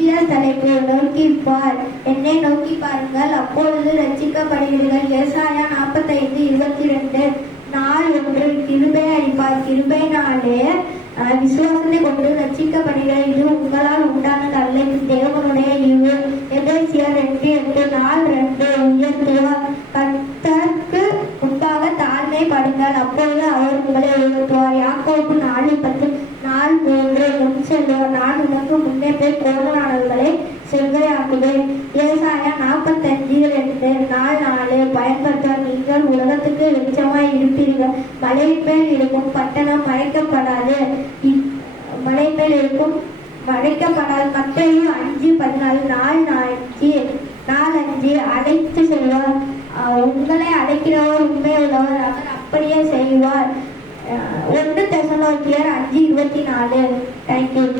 PBS தலைப்பு நோக்கிப்பார். என்னை நோக்கி பாருங்கள். அப்பொழுது ரட்சிக்கப்படுவீர்கள் ஏசாயா நாற்பத்தைந்து இருபத்தி ரெண்டு நாள் ஒன்று. கிருபை அளிப்பார். கிருபை நாளே விசுவாசத்தை கொண்டு ரட்சிக்கப்படுகிற இது உங்களால் உண்டானது அல்ல. இது தேவனுடைய ஈவு எதேசியர் ரெண்டு எட்டு நாள் ரெண்டு உயர்த்துவார் கர்த்தருக்கு முன்பாக தாழ்மைப்படுங்கள். அப்பொழுது அவர் உங்களை உயர்த்துவார் யாக்கோப்பு நாலு பத்து செல்வார் நான் உனக்கு முன்னே போய் கோபனானவர்களை செவ்வையாக்குவேன். ஏசாயா நாற்பத்தஞ்சு ரெண்டு நாள் நாலு பயன்படுத்த நீங்கள் உலகத்துக்கு வெளிச்சமாய் இருப்பீர்கள். மலை மேல் இருக்கும் பட்டணம் மறைக்கப்படாது. மலை மேல் இருக்கும் மறைக்கப்படாது. மத்தையும் அஞ்சு பதினாலு நாள் அஞ்சு நாலஞ்சு அழைத்து செல்வார். உங்களை அழைக்கிறவர் உண்மை உள்ளவர் அவர் அப்படியே செய்வார். Thank you.